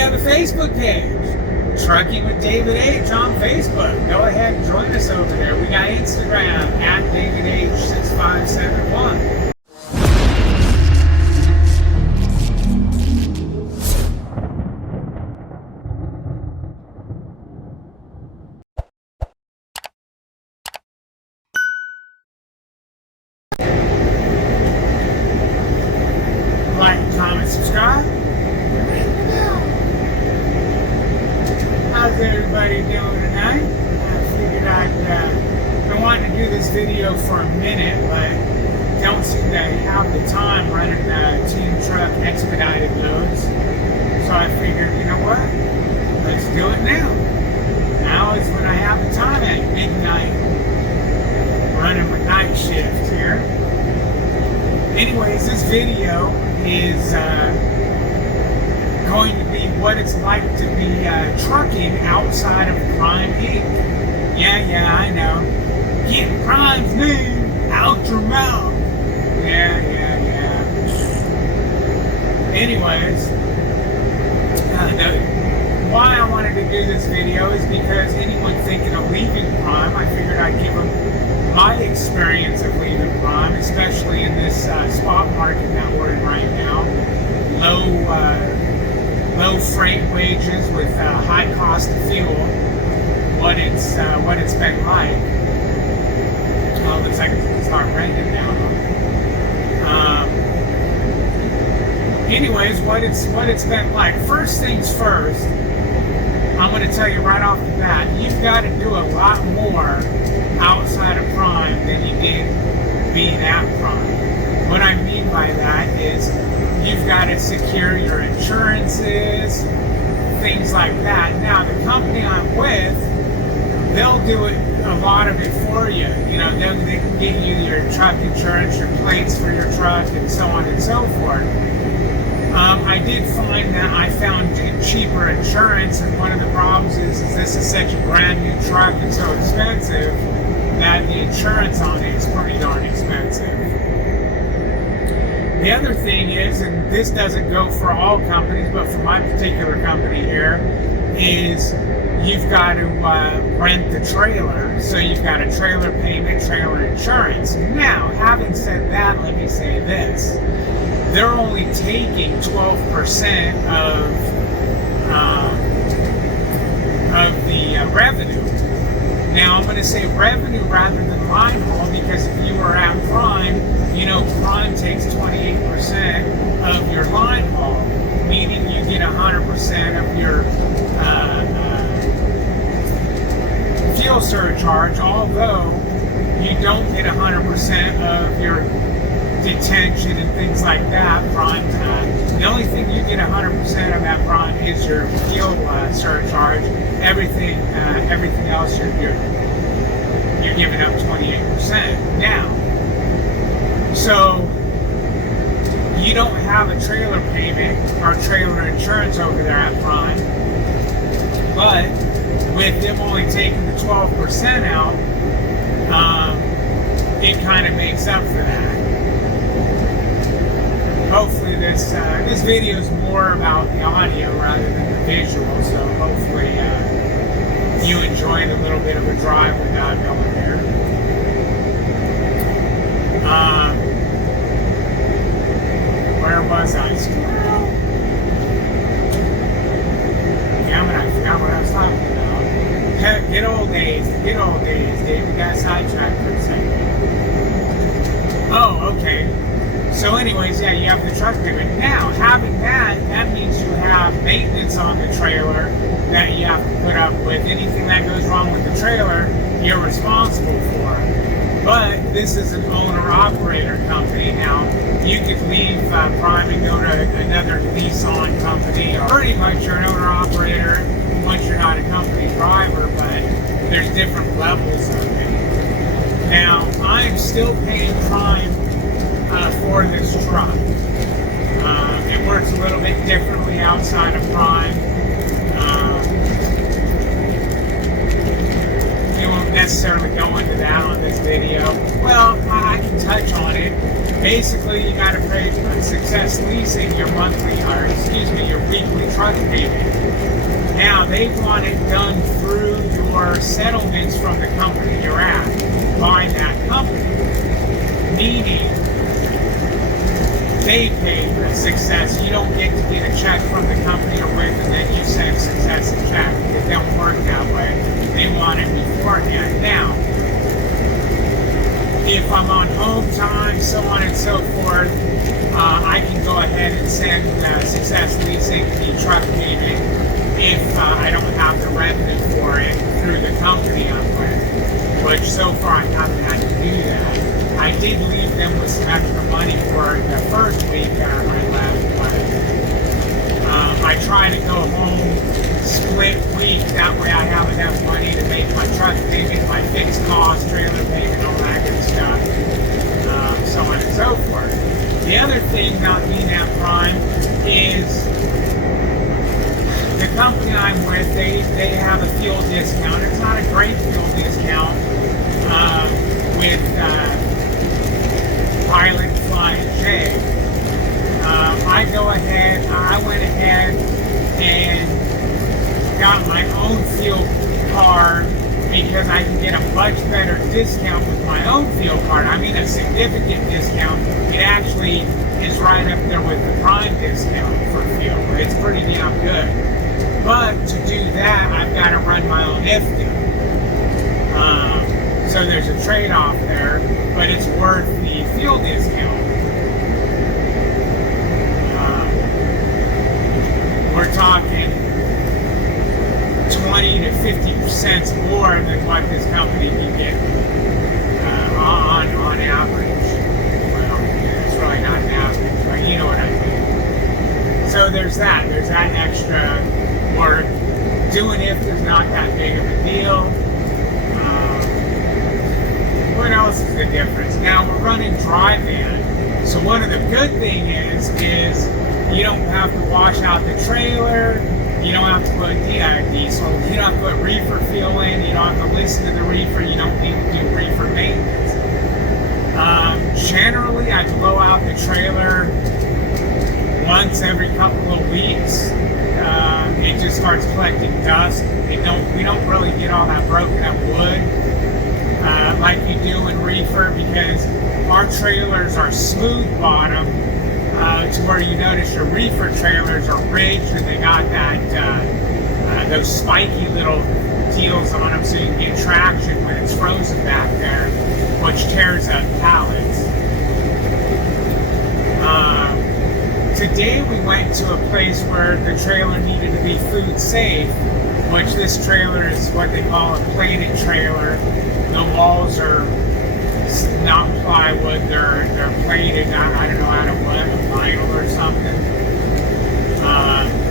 have a Facebook page, Trucking with David H. on Facebook. Go ahead and join us over there. We got Instagram at DavidH6571. Like, comment, subscribe. How's everybody doing tonight? I figured I'd been wanting to do this video for a minute, but don't seem to have the time running Team Truck expedited loads. So I figured, you know what? Let's do it now. Now is when I have the time at midnight, running my night shift here. Anyways, this video is going to be what it's like to be trucking outside of Prime Inc. Yeah, I know. Get Prime's name out your mouth. Yeah. Anyways, why I wanted to do this video is because anyone thinking of leaving Prime, I figured I'd give them my experience of leaving Prime, especially in this spot market that we're in right now. Low freight wages with high cost of fuel. What it's been like. Oh, looks like it's gonna start raining now. Anyways, what it's been like. First things first, I'm going to tell you right off the bat, you've got to do a lot more outside of Prime than you did being at Prime. What I mean by that is you've got to secure your insurances, things like that. Now, the company I'm with, they'll do a lot of it for you. You know, they can get you your truck insurance, your plates for your truck, and so on and so forth. I did find that I found cheaper insurance, and one of the problems is this is such a brand new truck and so expensive that the insurance on it is pretty darn expensive. The other thing is, and this doesn't go for all companies, but for my particular company here, is you've got to rent the trailer. So you've got a trailer payment, trailer insurance. Now, having said that, let me say this. They're only taking 12% of the revenue. Now, I'm going to say revenue rather than line haul, because if you were at Prime, you know Prime takes 28% of your line haul, meaning you get 100% of your fuel surcharge, although you don't get 100% of your detention and things like that. Prime time. The only thing you get 100% of at Prime is your fuel surcharge. Everything else you're giving up 28%. Now, so you don't have a trailer payment or trailer insurance over there at Prime, but with them only taking the 12% out, it kind of makes up for that. Hopefully this video is more about the audio rather than the visual, so hopefully you enjoyed a little bit of a drive we got going here. Where was I? Squirrel? Damn it, I forgot what I was talking about. Good old days, Dave. We got sidetracked for a second. Oh, okay. So anyways, yeah, you have the truck payment. Now, having that means you have maintenance on the trailer that you have to put up with. Anything that goes wrong with the trailer, you're responsible for. But this is an owner-operator company. Now, you could leave Prime and go to another lease-on company, or pretty much you're an owner-operator once you're not a company driver, but there's different levels of it. Now, I'm still paying Prime for this truck. It works a little bit differently outside of Prime. We won't necessarily go into that on this video. Well, I can touch on it. Basically, you got to pay Success Leasing your your weekly truck payment. Now, they want it done through your settlements from the company you're at, by that company. Meaning, they pay for Success. You don't get to get a check from the company you're with and then you send Success a check. It don't work that way. They want it beforehand. Now, if I'm on home time, so on and so forth, I can go ahead and send Success Leasing the truck payment if I don't have the revenue for it through the company I'm with, which so far I haven't had to do that. I did leave them with some extra money for the first week I left, but I try to go home split week, that way I have enough money to make my truck payment, my fixed cost, trailer payment, all that good stuff, so on and so forth. The other thing not being at Prime is the company I'm with, they have a fuel discount. It's not a great fuel discount with Pilot Flying J. I went ahead and got my own fuel card because I can get a much better discount with my own fuel card. I mean a significant discount. It actually is right up there with the Prime discount for fuel. It's pretty damn good. But to do that, I've got to run my own IFTA. So there's a trade-off there, but it's worth the fuel discount. We're talking 20 to 50% more than what this company can get on average. Well, it's really not an average, but you know what I mean. So there's that extra work. Doing IFTA is not that big of a deal. What else is the difference? Now we're running dry van. So one of the good things is you don't have to wash out the trailer. You don't have to put diesel. You don't have to put reefer fuel in. You don't have to listen to the reefer. You don't need to do reefer maintenance. Generally, I blow out the trailer once every couple of weeks. It just starts collecting dust. We don't really get all that broken up wood like you do in reefer, because our trailers are smooth bottom to where you notice your reefer trailers are ridged and they got that those spiky little deals on them so you can get traction when it's frozen back there, which tears up pallets. Today we went to a place where the trailer needed to be food safe, which this trailer is what they call a plated trailer. The walls are not plywood, they're plated, I don't know out of what, vinyl or something.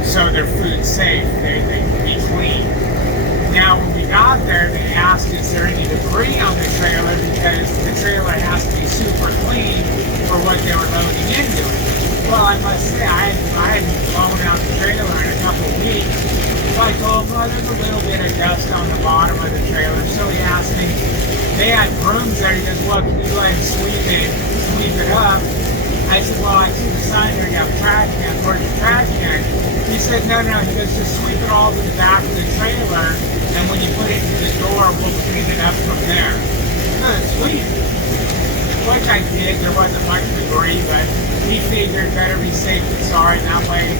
So they're food safe, they can be clean. Now when we got there, they asked is there any debris on the trailer, because the trailer has to be super clean for what they were loading into it. Well, I must say, I hadn't blown out the trailer in a couple of weeks. So I told him, well, there's a little bit of dust on the bottom of the trailer. So he asked me, they had brooms there. He goes, well, can you go ahead and sweep it up? I said, well, I see the sign there, you have trash can. Where's the trash can? He said, no. He goes, just sweep it all to the back of the trailer, and when you put it to the door, we'll clean it up from there. Good, sweet. Which I did. There wasn't much debris, but he figured better be safe than sorry. That way,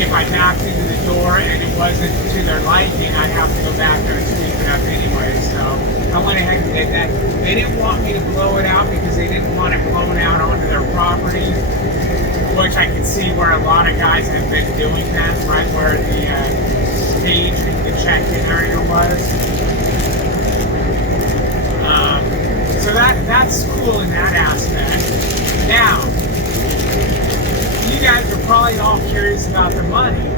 if I backed into the door and it wasn't to their liking, I'd have to go back there and sweep it up anyway. So I went ahead and did that. They didn't want me to blow it out because they didn't want it blown out onto their property, which I can see where a lot of guys have been doing that, right where the stage and the check-in area was. So that's cool in that aspect. Now, you guys are probably all curious about the money.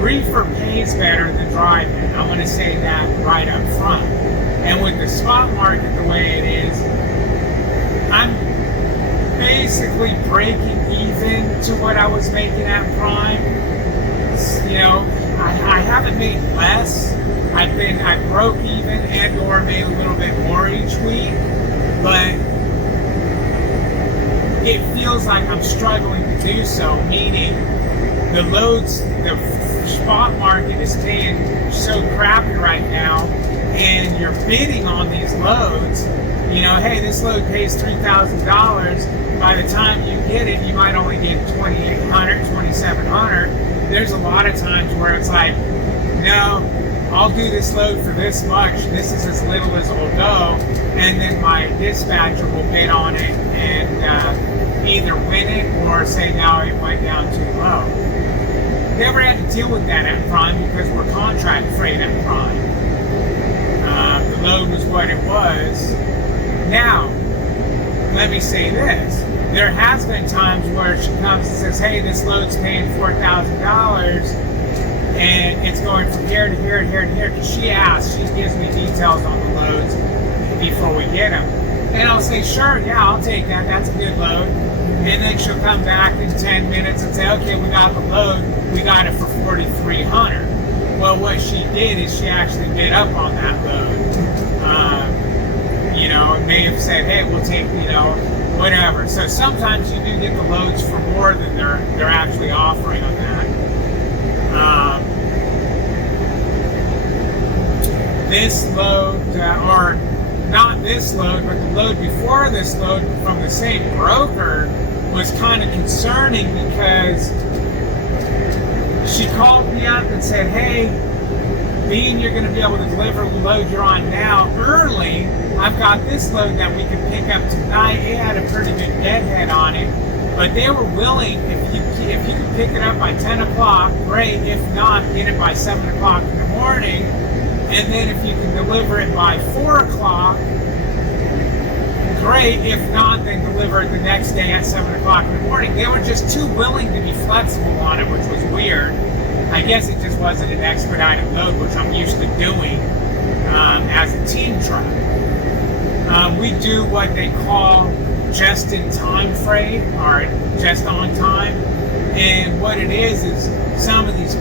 Reefer pays better than driving. I'm going to say that right up front. And with the spot market the way it is, I'm basically breaking even to what I was making at Prime. You know, I haven't made less. I broke even and or made a little bit more each week. But it feels like I'm struggling to do so, meaning the loads, the spot market is staying so crappy right now, and you're bidding on these loads. You know, hey, this load pays $3,000. By the time you get it, you might only get $2,800, $2,700. There's a lot of times where it's like, no, I'll do this load for this much. This is as little as it'll go, and then my dispatcher will bid on it and either win it or say, no, it went down too low. Never had to deal with that at Prime because we're contract freight at Prime. The load was what it was. Now, let me say this. There has been times where she comes and says, hey, this load's paying $4,000 and it's going from here to here to here to here, because she asks, she gives me details on the loads before we get them. And I'll say, sure, yeah, I'll take that. That's a good load. And then she'll come back in 10 minutes and say, okay, we got the load. We got it for $4,300. Well, what she did is she actually bid up on that load. You know, and may have said, hey, we'll take, you know, whatever. So sometimes you do get the loads for more than they're actually offering on that. This load, or not this load, but the load before this load from the same broker was kind of concerning, because she called me up and said, hey, being you're going to be able to deliver the load you're on now early, I've got this load that we can pick up tonight. It had a pretty good deadhead on it, but they were willing, if you could pick it up by 10 o'clock, great. If not, get it by 7 o'clock in the morning. And then if you can deliver it by 4 o'clock, great. If not, then deliver it the next day at 7 o'clock in the morning. They were just too willing to be flexible on it, which was weird. I guess it just wasn't an expedited load, which I'm used to doing as a team truck. We do what they call just-in-time freight, or just on time. And what it is some of these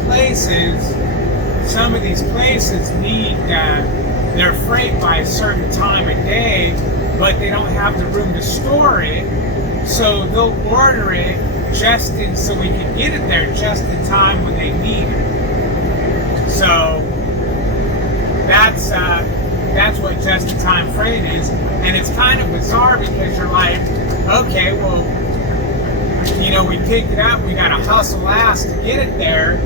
places need their freight by a certain time of day, but they don't have the room to store it, so they'll order it so we can get it there just in time when they need it. So that's what just-in-time freight is, and it's kind of bizarre because you're like, okay, well, you know, we pick it up, we gotta hustle ass to get it there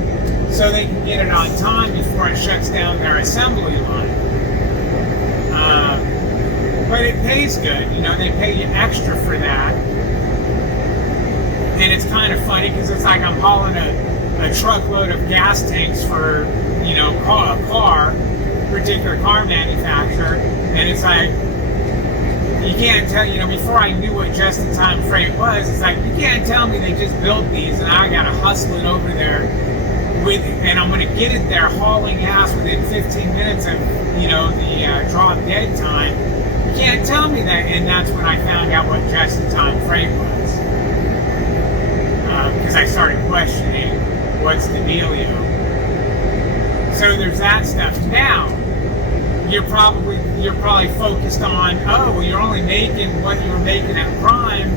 so they can get it on time before it shuts down their assembly line. But it pays good, you know, they pay you extra for that. And it's kind of funny because it's like I'm hauling a truckload of gas tanks for, you know, a particular car manufacturer, and it's like, you can't tell, you know, before I knew what just-in-time freight was, it's like, you can't tell me they just built these and I gotta hustle it over there and I'm gonna get it there hauling ass within 15 minutes of, you know, the drop dead time. You can't tell me that, and that's when I found out what just-in-time freight was. Because I started questioning what's the dealio. So there's that stuff. Now, you're probably focused on, oh, well, you're only making what you were making at Prime,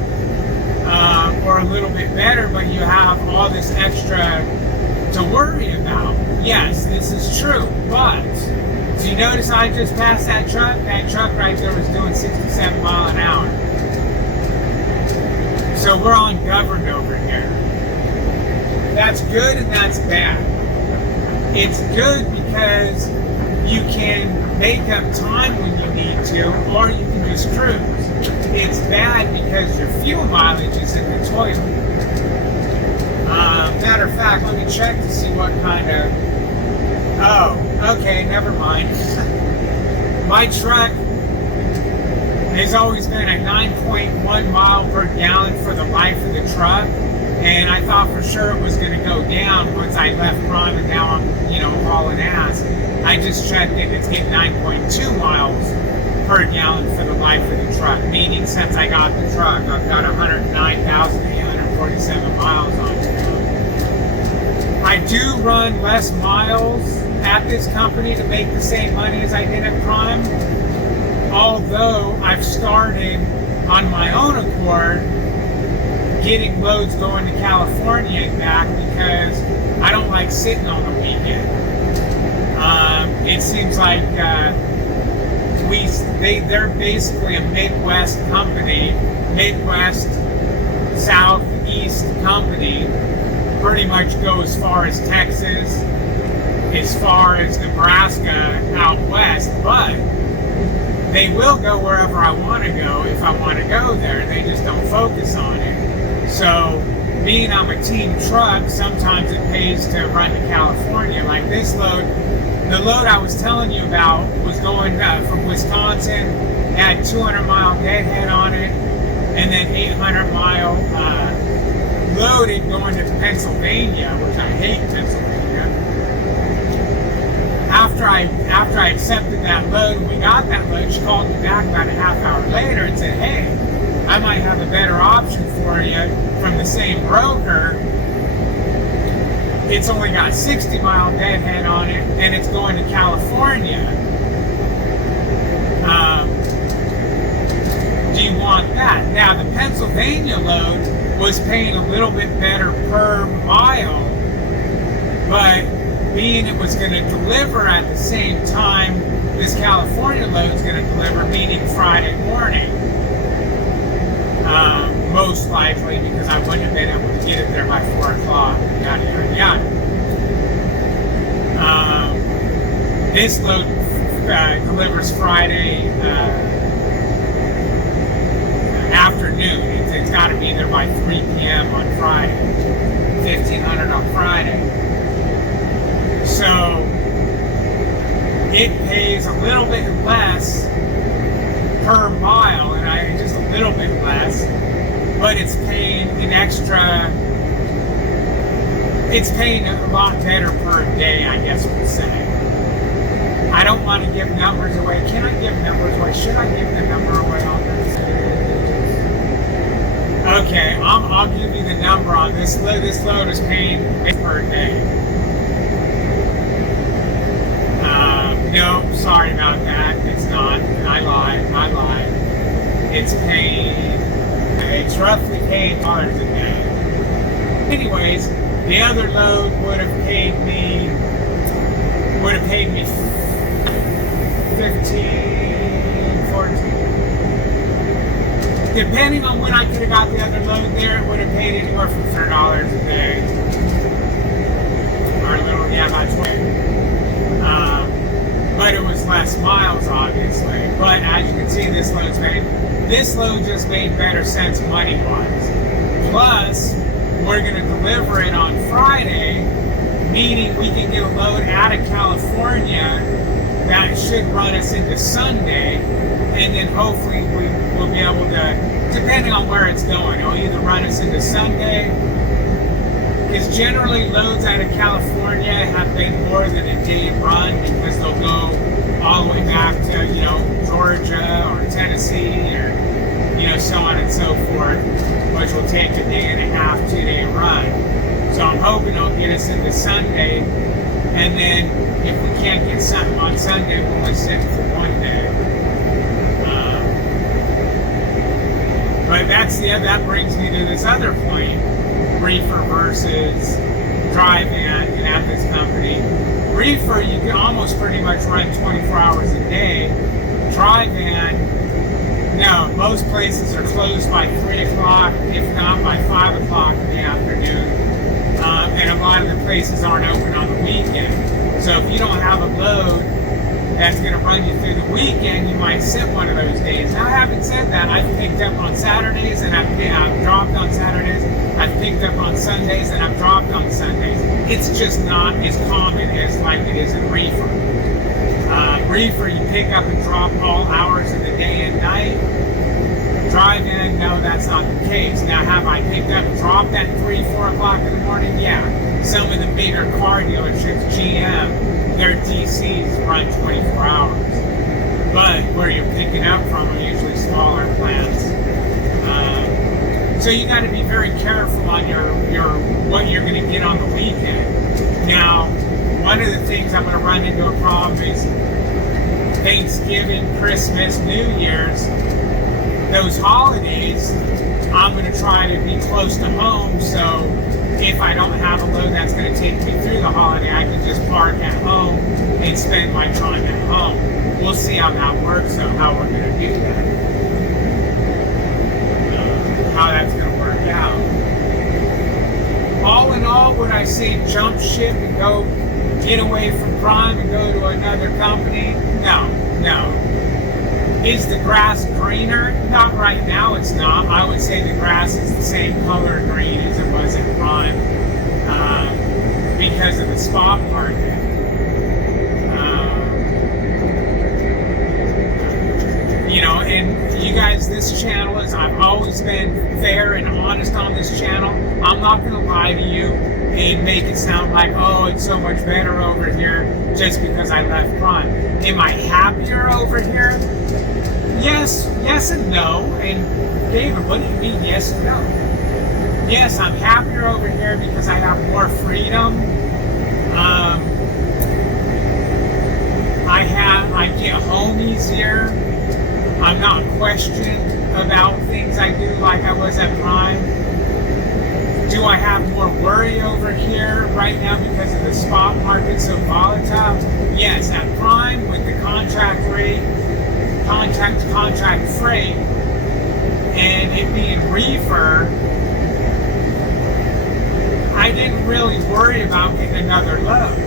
or a little bit better, but you have all this extra to worry about. Yes, this is true, but do you notice I just passed that truck? That truck right there was doing 67 miles an hour. So we're on governed over here. That's good and that's bad. It's good because you can make up time when you need to, or you can just cruise. It's bad because your fuel mileage is in the toilet. Matter of fact, let me check to see what kind of... Oh, okay, never mind. My truck has always been at 9.1 mile per gallon for the life of the truck, and I thought for sure it was going to go down once I left Prime, and now I'm, you know, hauling ass. I just checked it, it's getting 9.2 miles per gallon for the life of the truck, meaning since I got the truck, I've got 109,847 miles on it now. I do run less miles at this company to make the same money as I did at Prime, although I've started on my own accord getting loads going to California and back because I don't like sitting on the weekend. It seems like they're basically a Midwest company, Midwest Southeast company, pretty much go as far as Texas, as far as Nebraska out west, but they will go wherever I want to go if I want to go there. They just don't focus on it. So being I'm a team truck, sometimes it pays to run to California. Like this load, the load I was telling you about was going from Wisconsin, had 200-mile deadhead on it, and then 800-mile loaded going to Pennsylvania, which I hate Pennsylvania. After I accepted that load and we got that load, she called me back about a half hour later and said, hey, I might have a better option for you from the same broker. It's only got 60-mile deadhead on it, and it's going to California. Do you want that? Now, the Pennsylvania load was paying a little bit better per mile, but being it was going to deliver at the same time this California load is going to deliver, meaning Friday morning. Most likely, because I wouldn't have been able to get it there by 4 o'clock. Yada, yada, yada. This load delivers Friday afternoon. It's got to be there by 3 p.m. on Friday. 1500 on Friday. So it pays a little bit less per mile, and just a little bit less, but it's paying an extra, it's paying a lot better per day, I guess we'll say. I don't want to give numbers away. Can I give numbers away? Should I give the number away on this? Okay, I'll give you the number on this load. This load is paying per day. No, sorry about that. It's not. I lied. It's roughly paying $8 a day. Anyways, the other load would have paid me 15, 14. Depending on when I could have got the other load there, it would have paid anywhere from $3 a day. Or a little, about 20. But it was less miles, obviously. But as you can see, this load just made better sense money-wise. Plus, we're going to deliver it on Friday, meaning we can get a load out of California that should run us into Sunday, and then hopefully we'll be able to, depending on where it's going, it'll either run us into Sunday, because generally loads out of California have been more than a day run, because they'll go all the way back to, Georgia or Tennessee or, so on and so forth, which will take a day and a half, 2-day run. So I'm hoping it'll get us into Sunday, and then if we can't get something on Sunday, we'll only sit for one day. But that brings me to this other point. Reefer versus dry van and at this company. Reefer, you can almost pretty much run 24 hours a day. Dry van, no, most places are closed by 3 o'clock, if not by 5 o'clock in the afternoon. And a lot of the places aren't open on the weekend. So if you don't have a load that's going to run you through the weekend, you might sit one of those days. Now, having said that, I've picked up on Saturdays and I've dropped on Saturdays. I've picked up on Sundays and I've dropped on Sundays. It's just not as common as like it is in Reefer. Reefer, you pick up and drop all hours of the day and night. Drive-in, no, that's not the case. Now, have I picked up and dropped at 3, 4 o'clock in the morning? Yeah. Some of the bigger car dealerships, GM, their DCs run 24 hours. But where you're picking up from are usually smaller plants. So you got to be very careful on your what you're going to get on the weekend. Now, one of the things I'm going to run into a problem is Thanksgiving, Christmas, New Year's, those holidays, I'm going to try to be close to home, so if I don't have a load that's going to take me through the holiday, I can just park at home and spend my time at home. We'll see how that works, so how we're going to do that. How that's going to work out. All in all, would I say jump ship and go get away from Prime and go to another company? No. Is the grass greener? Not right now, it's not. I would say the grass is the same color green as it was at Prime because of the spot market. And you guys, this channel is, I've always been fair and honest on this channel. I'm not going to lie to you and make it sound like, oh, it's so much better over here just because I left Prime. Am I happier over here? Yes and no. And David, what do you mean yes and no? Yes, I'm happier over here because I have more freedom. I get home easier. I'm not questioned about things I do like I was at Prime. Do I have more worry over here right now because of the spot market so volatile? Yes, at Prime with the contract rate, contract freight, and it being reefer, I didn't really worry about getting another load.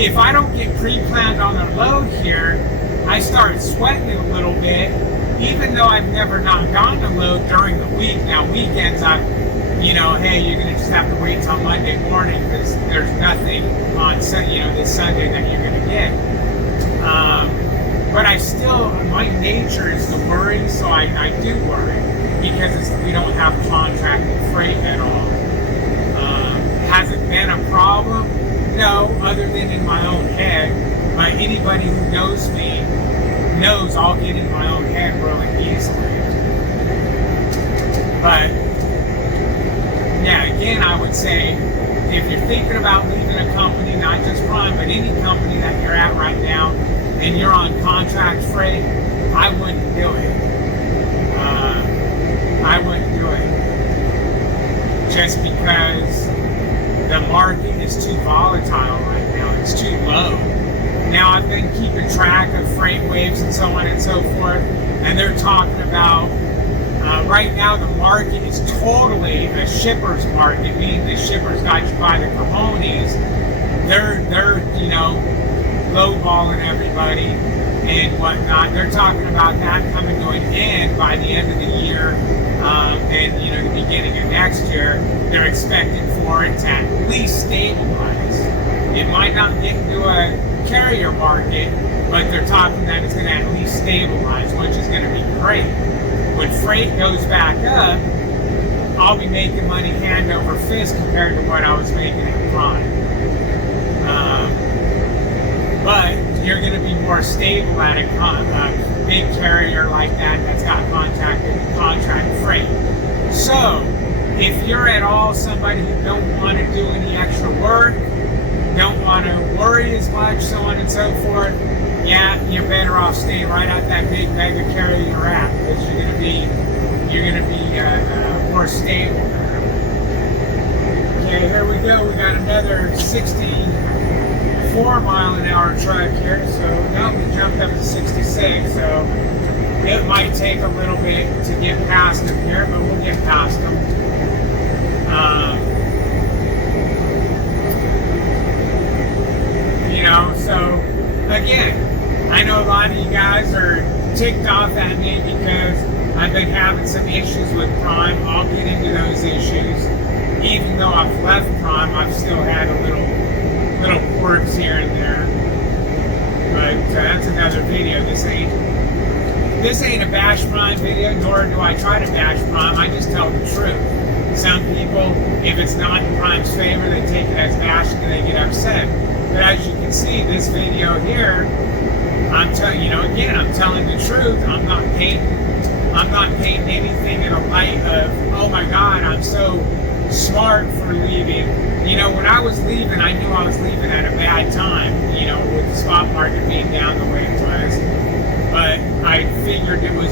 If I don't get pre-planned on a load here, I start sweating it a little bit, even though I've never not gotten a load during the week. Now weekends, hey, you're gonna just have to wait till Monday morning because there's nothing on this Sunday that you're gonna get. But my nature is to worry, so I do worry because we don't have contracted freight at all. Has it been a problem? No, other than in my own head. But anybody who knows me knows I'll get in my own head really easily. But yeah, again, I would say if you're thinking about leaving a company, not just Prime, but any company that you're at right now, and you're on contract freight, I wouldn't do it. I wouldn't do it. Just because the market is too volatile right now. It's too low. Now, I've been keeping track of freight waves and so on and so forth, and they're talking about right now the market is totally a shipper's market, meaning the shippers got you by the cojones. They're lowballing everybody and whatnot. They're talking about that coming to an end by the end of the year, and the beginning of next year. They're expecting for it to at least stabilize. It might not get into a carrier market, but they're talking that it's going to at least stabilize, which is going to be great. When freight goes back up, I'll be making money hand over fist compared to what I was making at Prime. But you're going to be more stable at a big carrier like that's got contract freight. So, if you're at all somebody who don't want to do any extra work, don't want to worry as much, so on and so forth, yeah, you're better off staying right at that big mega carrier you're at because you're going to be more stable there. Okay, here we go. We got another 64 mile an hour truck here. So now we jumped up to 66. So it might take a little bit to get past them here, but we'll get past them. So again, I know a lot of you guys are ticked off at me because I've been having some issues with Prime. I'll get into those issues. Even though I've left Prime, I've still had a little quirks here and there. But that's another video. This ain't a bash Prime video, nor do I try to bash Prime. I just tell the truth. Some people, if it's not in Prime's favor, they take it as bashing and they get upset. But as you can see, this video here, I'm telling I'm telling the truth. I'm not painting anything in a light of, oh my God, I'm so smart for leaving. When I was leaving, I knew I was leaving at a bad time, with the spot market being down the way it was. But I figured it was,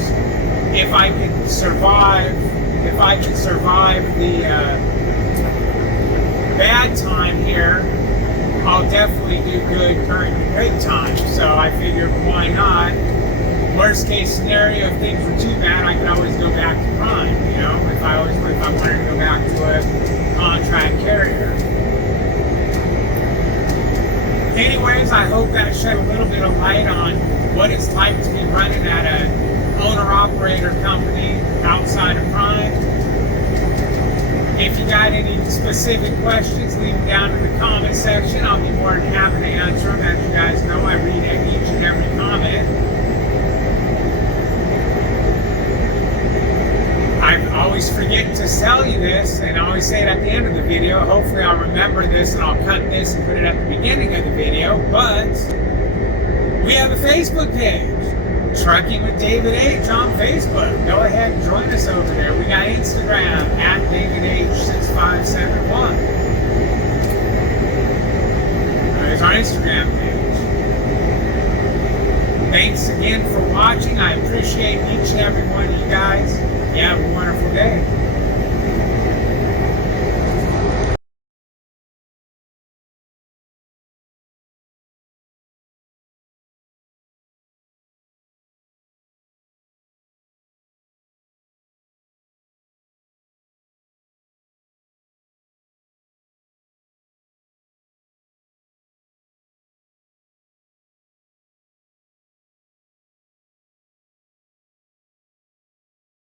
if I could survive if I can survive the bad time here, I'll definitely do good during the good time. So I figured, why not? Worst case scenario, if things were too bad, I could always go back to Prime. You know, if I wanted to go back to a contract carrier. Anyways, I hope that shed a little bit of light on what it's like to be running at an owner-operator company outside of Prime. If you got any specific questions, leave them down in the comment section. I'll be more than happy to answer them. As you guys know, I read each and every comment. I always forget to tell you this, and I always say it at the end of the video. Hopefully I'll remember this and I'll cut this and put it at the beginning of the video. But we have a Facebook page, Trucking with David H. on Facebook. Go ahead and join us over there. We got Instagram at DavidH6571. There's our Instagram page. Thanks again for watching. I appreciate each and every one of you guys. You have a wonderful day.